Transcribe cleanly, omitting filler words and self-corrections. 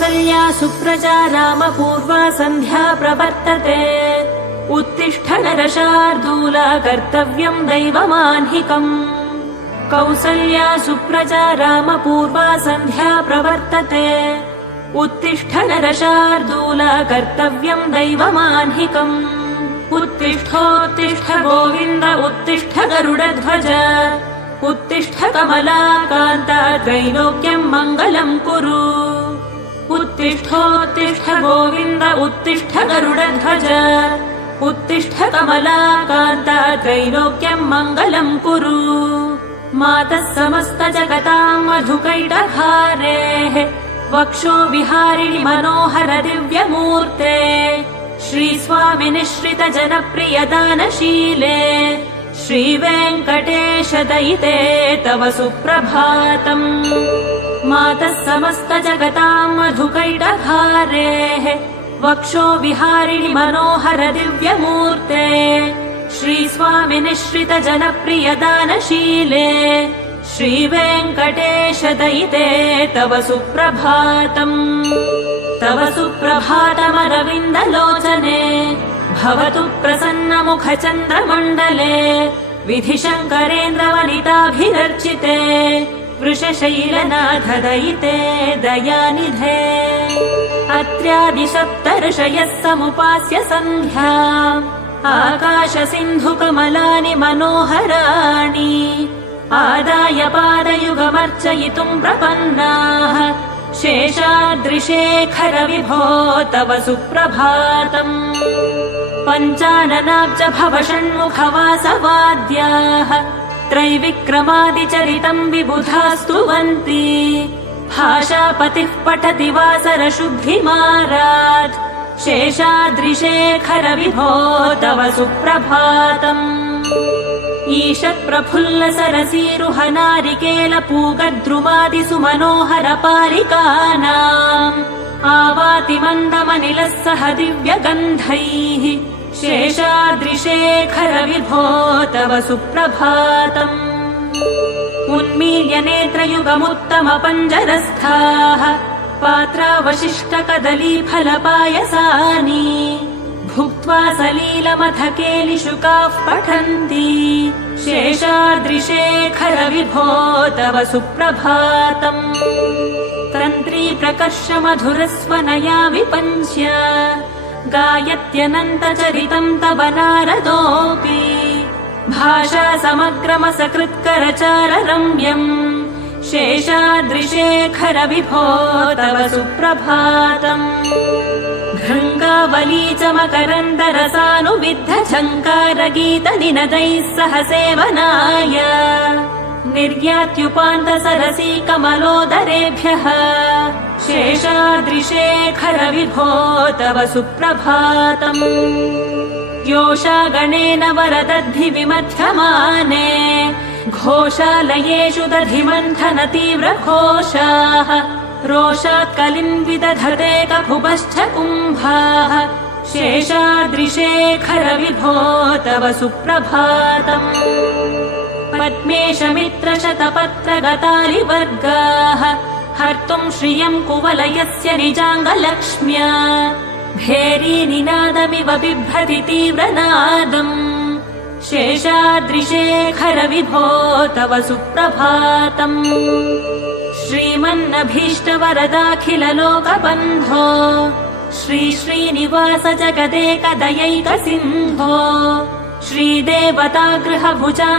कौसल्या सुप्रजा रामपूर्वा सन्ध्या प्रवर्तते उत्तिष्ठ नरशार्दूला कर्तव्यम् दैवमाह्निकम् कौसल्या सुप्रजा रामपूर्वा सन्ध्या प्रवर्तते उत्तिष्ठ नरशार्दूला कर्तव्यम् दैवमाह्निकम् उत्तिष्ठोत्तिष्ठ गोविन्द उत्तिष्ठ गरुडध्वज उत्तिष्ठ कमलाकान्ता त्रैलोक्यम् मङ्गलम् कुरु उत्तिष्ठोत्तिष्ठ गोविन्द उत्तिष्ठ गरुडध्वज उत्तिष्ठ कमलाकान्ता त्रैलोक्यम् मङ्गलम् कुरु मातः समस्त जगताम् मधुकैटभारेः वक्षो विहारिणि मनोहर दिव्यमूर्ते श्रीस्वामि निःश्रित जनप्रिय दानशीले श्रीवेङ्कटेश दयिते तव सुप्रभातम् मातः समस्त जगताम् मधुकैटभारेः वक्षो विहारिणि मनोहर दिव्यमूर्ते श्रीस्वामि निःश्रित जनप्रिय दानशीले श्रीवेङ्कटेश दयिते तव सुप्रभातम् तव सुप्रभातमरविन्दलोचने भवतु प्रसन्नमुख चन्द्रमण्डले विधिशङ्करेन्द्रवनिताभिरर्चिते वृषशैलनाथ दयिते दयानिधे अत्र्यादिसप्तर्षयः समुपास्य सन्ध्या आकाश सिन्धुकमलानि मनोहराणि आदाय पादयुगमर्चयितुम् प्रपन्नाः शेषाद्रिशेखर विभो तव सुप्रभातम् पञ्चाननाब्ज भव षण्मुखवासवाद्याः त्रैविक्रमादिचरितम् विबुधा स्तुवन्ति भाषापतिः पठति वासरशुद्धिमारात् शेषाद्रिशेखर विभो तव सुप्रभातम् ईशत्प्रफुल्ल सरसीरुहनारिकेल पूगद्रुमादिसु मनोहर पालिकानाम् आवाति मन्दमनिलः सह दिव्यगन्धैः शेषाद्रिशेखर विभो तव सुप्रभातम् उन्मील्य नेत्रयुगमुत्तम पञ्जरस्थाः पात्रावशिष्टकदलीफलपायसानि भुक्त्वा सलीलमथ केलिशुकाः पठन्ति शेषाद्रिशेखर विभो तव सुप्रभातम् तन्त्री प्रकर्ष मधुरस्वनया विपञ्च्य गायत्यनन्तचरितम् तव नारदोऽपि भाषा समग्रमसकृत्करचार रम्यम् शेषाद्रिशेखर विभो तव सुप्रभातम् भृङ्गावली च मकरन्दरसानुविद्ध झङ्कारगीतनिनदैः सह सेवनाय निर्यात्युपान्त सरसी कमलोदरेभ्यः शेषाद्रिशेखर विभो तव सुप्रभातम् योषा गणेन वरदद्धि विमध्यमाने घोषालयेषु दधिमन्थन तीव्रघोषाः रोषात् कलिम् विदधते ककुभश्च कुम्भाः शेषाद्रिशेखर विभो तव सुप्रभातम् पद्मेशमित्र शतपत्रगतालिवर्गाः हर्तुम् श्रियम् कुवलयस्य निजाङ्गलक्ष्म्या भेरीनिनादमिव बिभ्रति तीव्रनादम् शेषाद्रिशेखर विभो तव सुप्रभातम् श्रीमन्नभीष्टवरदाखिललोकबन्धो श्रीश्रीनिवास जगदेकदयैकसिन्धो श्रीदेवतागृहभुजान्